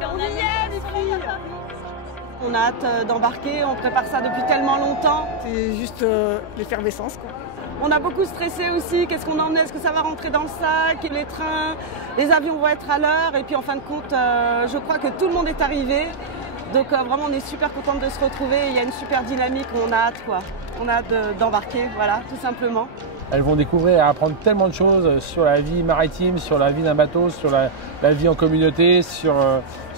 On y est, les filles. On a hâte d'embarquer, on prépare ça depuis tellement longtemps. C'est juste l'effervescence, quoi. On a beaucoup stressé aussi, qu'est-ce qu'on emmenait, est-ce que ça va rentrer dans le sac, les trains, les avions vont être à l'heure. Et puis en fin de compte, je crois que tout le monde est arrivé. Donc vraiment, on est super contente de se retrouver. Il y a une super dynamique, on a hâte, quoi. On a hâte d'embarquer, voilà, tout simplement. Elles vont découvrir et apprendre tellement de choses sur la vie maritime, sur la vie d'un bateau, sur la vie en communauté, sur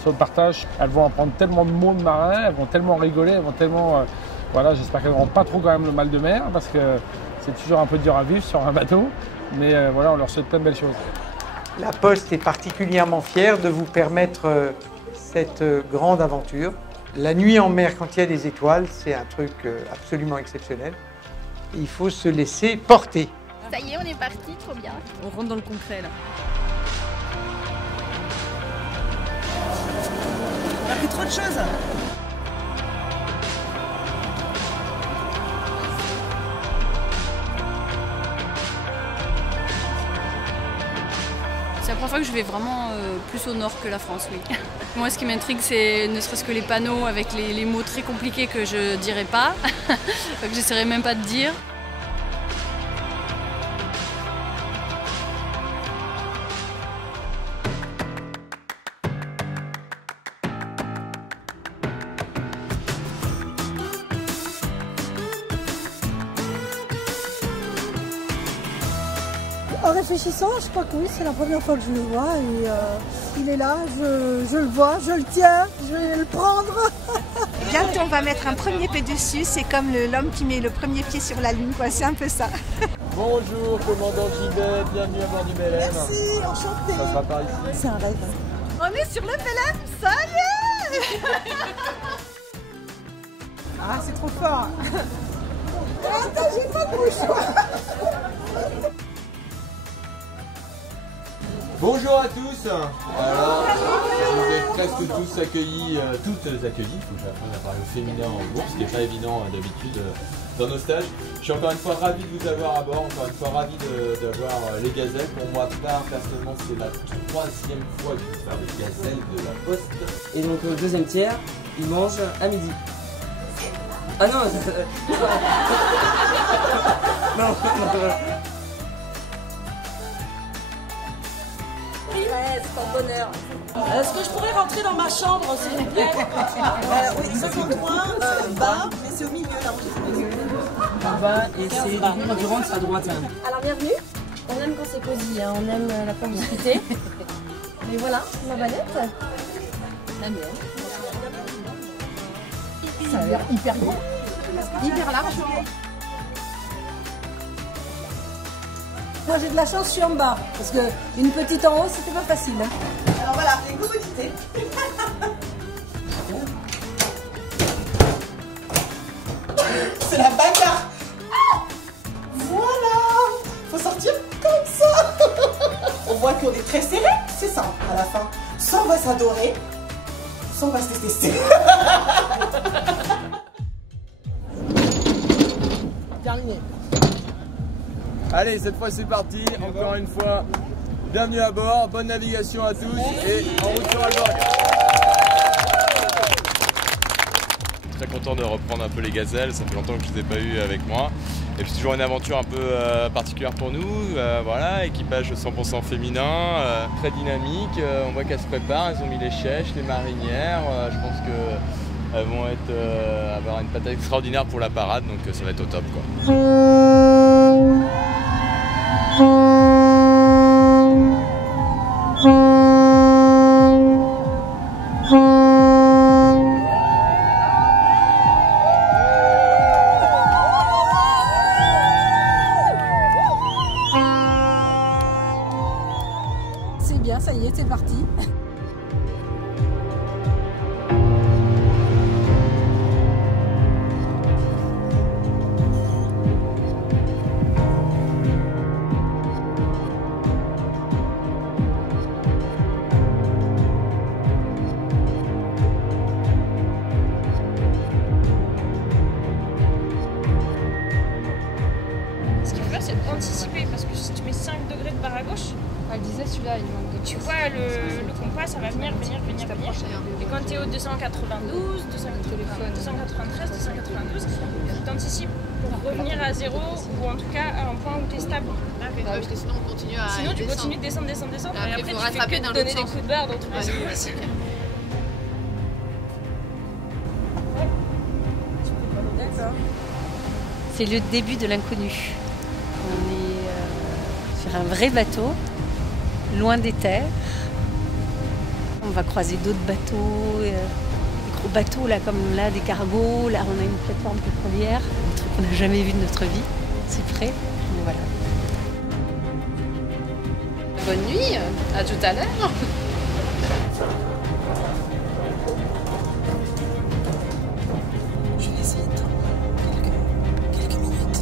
le partage. Elles vont apprendre tellement de mots de marins, elles vont tellement rigoler, elles vont tellement... voilà, j'espère qu'elles n'auront pas trop quand même le mal de mer parce que c'est toujours un peu dur à vivre sur un bateau. Mais voilà, on leur souhaite plein de belles choses. La Poste est particulièrement fière de vous permettre cette grande aventure. La nuit en mer quand il y a des étoiles, c'est un truc absolument exceptionnel. Il faut se laisser porter. Ça y est, on est parti, trop bien. On rentre dans le concret là. On a fait trop de choses. C'est la première fois que je vais vraiment plus au nord que la France, oui. Moi, ce qui m'intrigue, c'est ne serait-ce que les panneaux avec les mots très compliqués que je dirais pas, que j'essaierai même pas de dire. En réfléchissant, je crois que oui, c'est la première fois que je le vois et il est là, je le vois, je le tiens, je vais le prendre. Bientôt on va mettre un premier pied dessus, c'est comme l'homme qui met le premier pied sur la lune, quoi. C'est un peu ça. Bonjour, commandant Gilbert, bienvenue à bord du BLM. Merci, enchanté. Ça sera par ici. C'est un rêve. On est sur le BLM, ça y est. Ah, c'est trop fort. Attends, j'ai pas de mouchoir. Bonjour à tous. Alors, je vous ai presque tous accueillis, toutes accueillies, il faut que j'apprenne à parler au féminin en groupe, ce qui n'est pas évident d'habitude dans nos stages. Je suis encore une fois ravi de vous avoir à bord, encore une fois ravi d'avoir les gazelles. Pour moi, personnellement, c'est la troisième fois que je vais faire les gazelles de la Poste. Et donc au deuxième tiers, ils mangent à midi. Ah non, non. Bonheur. Est-ce que je pourrais rentrer dans ma chambre, s'il vous plaît? Oui, 53, bas, mais c'est au milieu là. En bas et c'est quand tu rentres à droite. Alors bienvenue. On aime quand c'est cosy, hein. On aime la promiscuité. Et voilà, ma banette. La mienne. Ça a l'air hyper grand. Hyper large. Moi j'ai de la chance, je suis en bas, parce qu'une petite en haut, c'était pas facile. Alors voilà, les commodités. C'est la bagarre. Voilà. Faut sortir comme ça. On voit qu'on est très serré, c'est ça, à la fin. Soit on va s'adorer, soit on va se détester. Terminé. Allez, cette fois c'est parti, encore une fois, bienvenue à bord, bonne navigation à tous et en route sur Alborg. Très content de reprendre un peu les gazelles, ça fait longtemps que je ne les ai pas eues avec moi. Et puis c'est toujours une aventure un peu particulière pour nous, voilà, équipage 100% féminin, très dynamique, on voit qu'elles se préparent, elles ont mis les chèches, les marinières, je pense qu'elles vont avoir une patate extraordinaire pour la parade, donc ça va être au top, quoi. C'est bien, ça y est, c'est parti. Ce qu'il faut faire, c'est anticiper, parce que si tu mets 5 degrés de barre à gauche. Elle disait celui-là, il manque de Tu vois le compas, ça va venir. Et quand tu es au 292, 293, 292, tu anticipes pour revenir à zéro ou en tout cas à un point où tu es stable. Parce que sinon on continue à Sinon tu descendre. continues de descendre. Et après faut tu rattraper fais que dans de donner l'autre des sens. coups de barre dans tous les sens. C'est le début de l'inconnu. On est sur un vrai bateau, loin des terres. On va croiser d'autres bateaux, des gros bateaux là, comme là, des cargos. Là, on a une plateforme pétrolière, un truc qu'on n'a jamais vu de notre vie. C'est prêt, et voilà. Bonne nuit, à tout à l'heure. Je vais essayer de quelques minutes.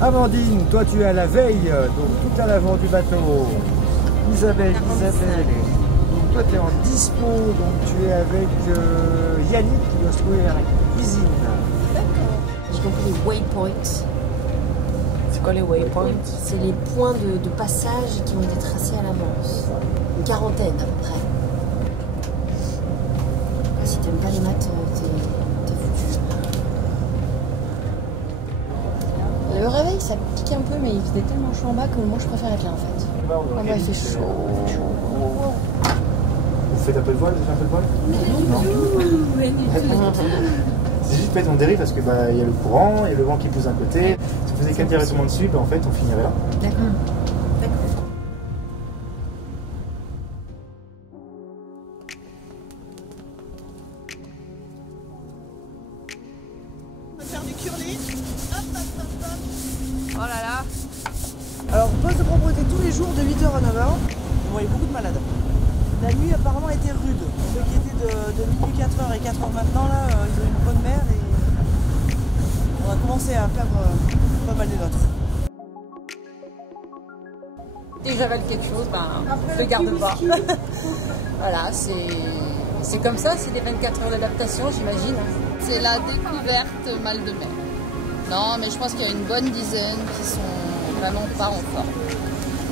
Amandine, toi tu es à la veille, donc tout à l'avant du bateau. Isabelle, donc toi tu es en dispo, donc tu es avec Yannick qui doit se trouver à la cuisine. J'ai compris les waypoints. C'est quoi les waypoints? C'est les points de passage qui ont été tracés à l'avance. Une quarantaine à peu près. Si t'aimes pas les maths, t'es foutu. Le réveil, ça pique un peu, mais il faisait tellement chaud en bas que moi je préfère être là en fait. En bas, il fait chaud. Vous faites un peu de voile, Non. C'est juste peut-être on dérive parce que y a le courant, il y a le vent qui pousse d'un côté. Si vous faisiez qu'un directement dessus, en fait on finirait là. D'accord. On va faire du curling. Oh là là. Alors, poste de propreté tous les jours de 8h à 9h. On voyait beaucoup de malades. La nuit apparemment était rude. Ceux qui étaient de minuit 4h et 4h maintenant, là, ils ont une bonne mer et on a commencé à perdre pas mal des nôtres. Dès que j'avale quelque chose, je ne garde pas. Voilà, c'est comme ça, c'est des 24 heures d'adaptation, j'imagine. C'est la découverte mal de mer. Non, mais je pense qu'il y a une bonne dizaine qui sont vraiment pas en forme.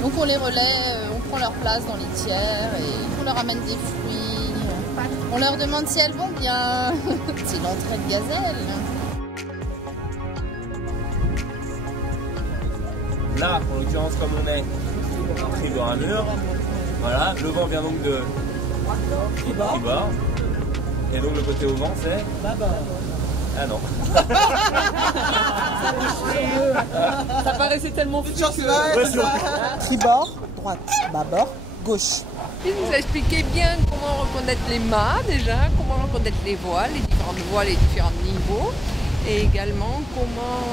Donc on les relaie, on prend leur place dans les tiers et on leur amène des fruits. On leur demande si elles vont bien. C'est l'entrée de gazelle. Là, en l'occurrence, comme on est pris dans un mur, voilà, le vent vient donc de tribord. Et donc le côté au vent, c'est Ah non. Ça paraissait tellement fou que... Tribord, droite, bâbord, gauche. Il nous a expliqué bien comment reconnaître les mâts déjà, comment reconnaître les voiles, les différents niveaux, et également comment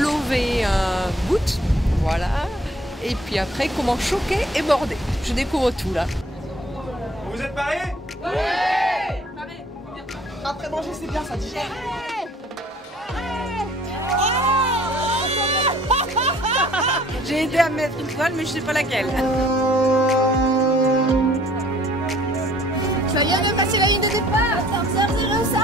lover un bout, voilà, et puis après comment choquer et border. Je découvre tout là. Vous êtes parés? Oui. Après manger, c'est bien, ça digère. J'ai aidé à mettre une toile, mais je sais pas laquelle. Ça y est, on a passé la ligne de départ. 14h05.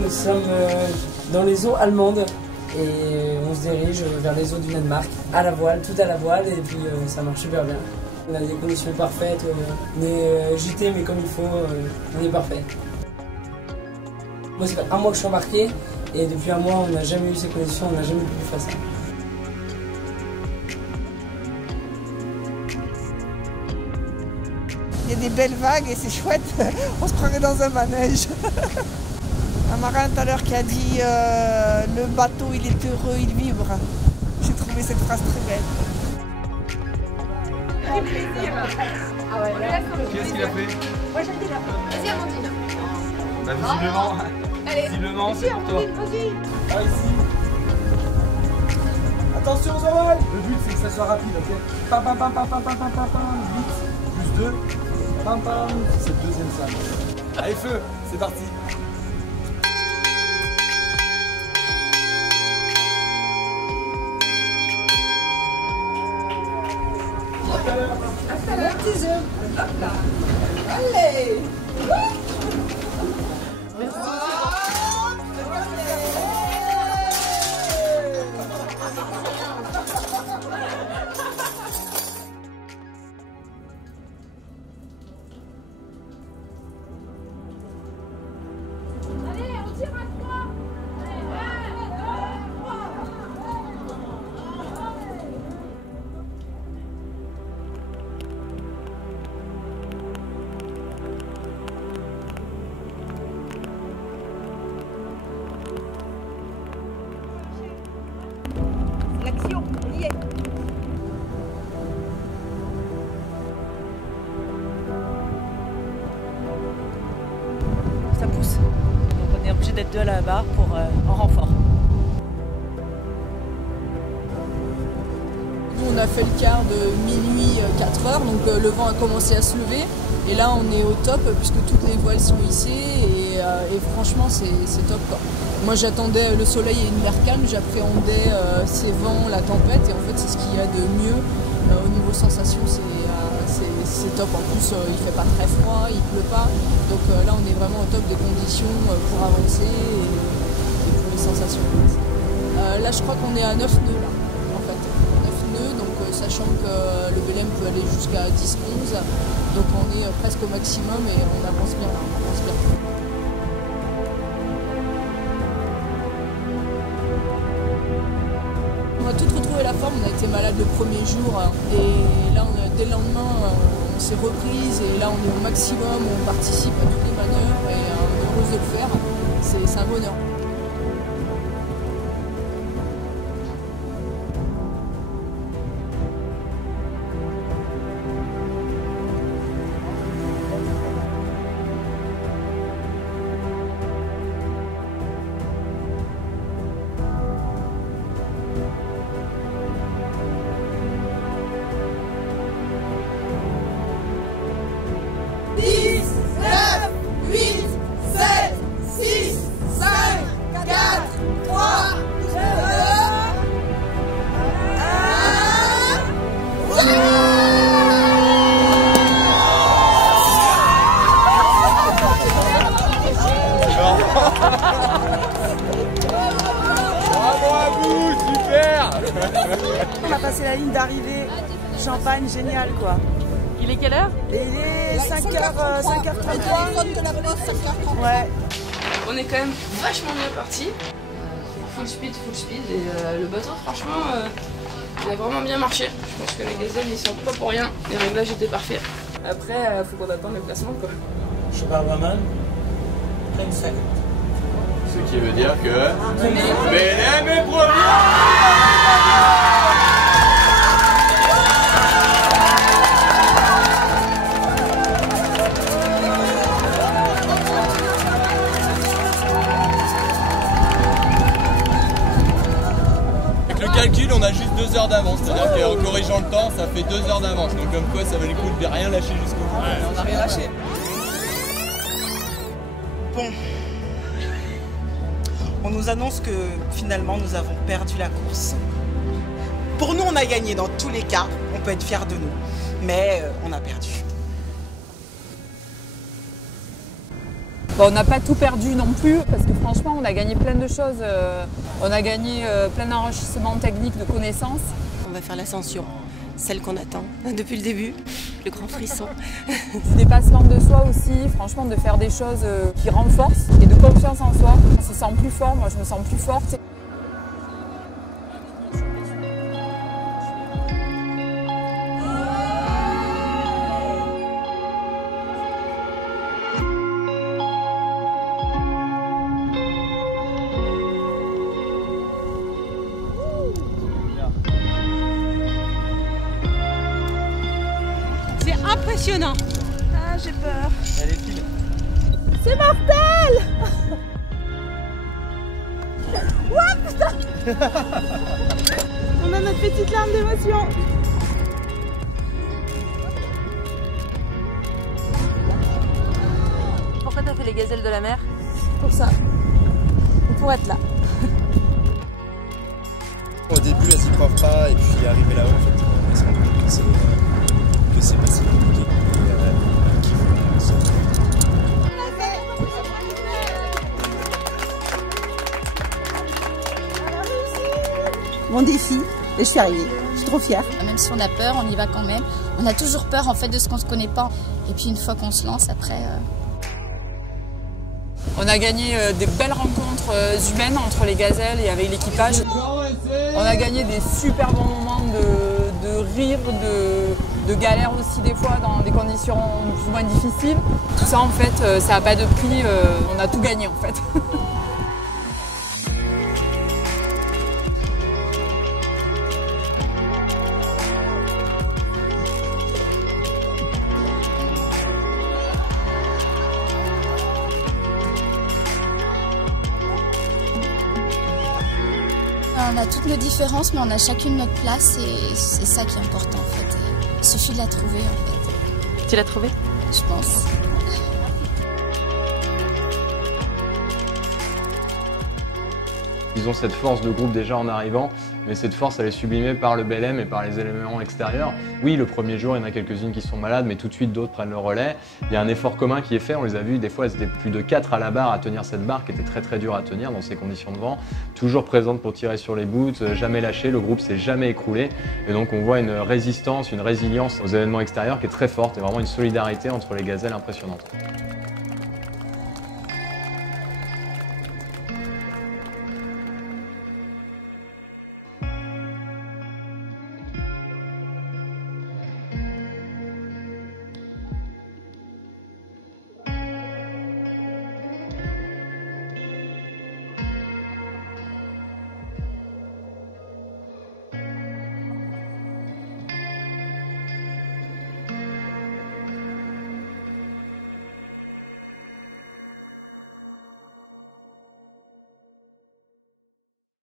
Nous sommes dans les eaux allemandes et on se dirige vers les eaux du Danemark, à la voile, tout à la voile, et puis ça marche super bien. On a des conditions parfaites, on est gité mais comme il faut, on est parfait. Moi ça fait un mois que je suis embarqué et depuis un mois on n'a jamais eu ces conditions, on n'a jamais pu faire ça. Il y a des belles vagues et c'est chouette, on se croirait dans un manège. Un marin tout à l'heure qui a dit le bateau il est heureux, il vibre. J'ai trouvé cette phrase très belle. Qu'est-ce qu'il a fait? Moi j'ai dit là. Vas-y Amandine. Bah visiblement, visiblement c'est pour toi. Ah ici. Attention aux ovales. Le but c'est que ça soit rapide, ok? Pam pam pam pam pam pam pam pam pam. 8 plus 2. Pam pam. C'est le deuxième salle. Allez feu, c'est parti. petits œufs. Hop là. Allez. L'action, on y est. Ça pousse. Donc on est obligé d'être deux à la barre pour en renfort. Nous on a fait le quart de minuit 4h, donc le vent a commencé à se lever. Et là on est au top puisque toutes les voiles sont hissées et franchement c'est top quoi. Moi j'attendais le soleil et une mer calme, j'appréhendais ces vents, la tempête et en fait c'est ce qu'il y a de mieux au niveau sensation, c'est top. En plus il fait pas très froid, il pleut pas, donc là on est vraiment au top des conditions pour avancer et pour les sensations. Là je crois qu'on est à 9 nœuds là en fait, 9 nœuds, donc sachant que le Belém peut aller jusqu'à 10-11, donc on est presque au maximum et on avance bien là, on avance bien. On a toutes retrouvé la forme, on a été malade le premier jour et là dès le lendemain on s'est reprise et là on est au maximum, on participe à toutes les manœuvres et on est heureuse de le faire, c'est un bonheur. On a passé la ligne d'arrivée, champagne, génial quoi. Il est quelle heure? Il est 5h33. Ouais. On est quand même vachement bien parti. Full speed et le bateau franchement il a vraiment bien marché. Je pense que les gazelles ils sont pas pour rien, les réglages étaient parfaits. Après faut qu'on attende le classement quoi. Schuberman, 30 secondes. Ce qui veut dire que Belém est premier. Avec le calcul, on a juste 2 heures d'avance, c'est-à-dire qu'en corrigeant le temps, ça fait 2 heures d'avance. Donc comme quoi, ça valait le coup de rien lâcher jusqu'au bout. Ouais, on n'a rien lâché. Bon. On nous annonce que finalement nous avons perdu la course. Pour nous, on a gagné dans tous les cas, on peut être fiers de nous, mais on a perdu. Bon, on n'a pas tout perdu non plus, parce que franchement, on a gagné plein de choses. On a gagné plein d'enrichissements techniques, de connaissances. On va faire l'ascension, celle qu'on attend depuis le début, le grand frisson. Du dépassement de soi aussi, franchement, de faire des choses qui renforcent et de confiance en soi. On se sent plus fort, moi je me sens plus forte. Impressionnant. Ah, j'ai peur. Allez, file. C'est mortel. Ouah, putain. On a notre petite larme d'émotion. Pourquoi t'as fait les gazelles de la mer? Pour ça. Pour être là. Au début, elles y croient pas, et puis arrivé là-haut, en fait, elles se rendent compte que que c'est pas si compliqué qu'il faut. Mon défi, et je suis arrivée. Je suis trop fière. Même si on a peur, on y va quand même. On a toujours peur en fait de ce qu'on ne connaît pas. Et puis une fois qu'on se lance, après... On a gagné des belles rencontres humaines entre les gazelles et avec l'équipage. On a gagné des super bons moments de rire, de galère aussi des fois dans des conditions plus ou moins difficiles. Tout ça en fait, ça n'a pas de prix, on a tout gagné en fait. On a toutes nos différences, mais on a chacune notre place et c'est ça qui est important en fait. Il suffit de la trouver en fait. Tu l'as trouvée? Je pense. Ils ont cette force de groupe déjà en arrivant, mais cette force elle est sublimée par le BLM et par les éléments extérieurs. Oui, le premier jour, il y en a quelques-unes qui sont malades, mais tout de suite d'autres prennent le relais. Il y a un effort commun qui est fait, on les a vus, des fois c'était plus de 4 à la barre à tenir cette barre qui était très très dure à tenir dans ces conditions de vent. Toujours présente pour tirer sur les boots, jamais lâché, le groupe s'est jamais écroulé. Et donc on voit une résistance, une résilience aux événements extérieurs qui est très forte et vraiment une solidarité entre les gazelles impressionnante.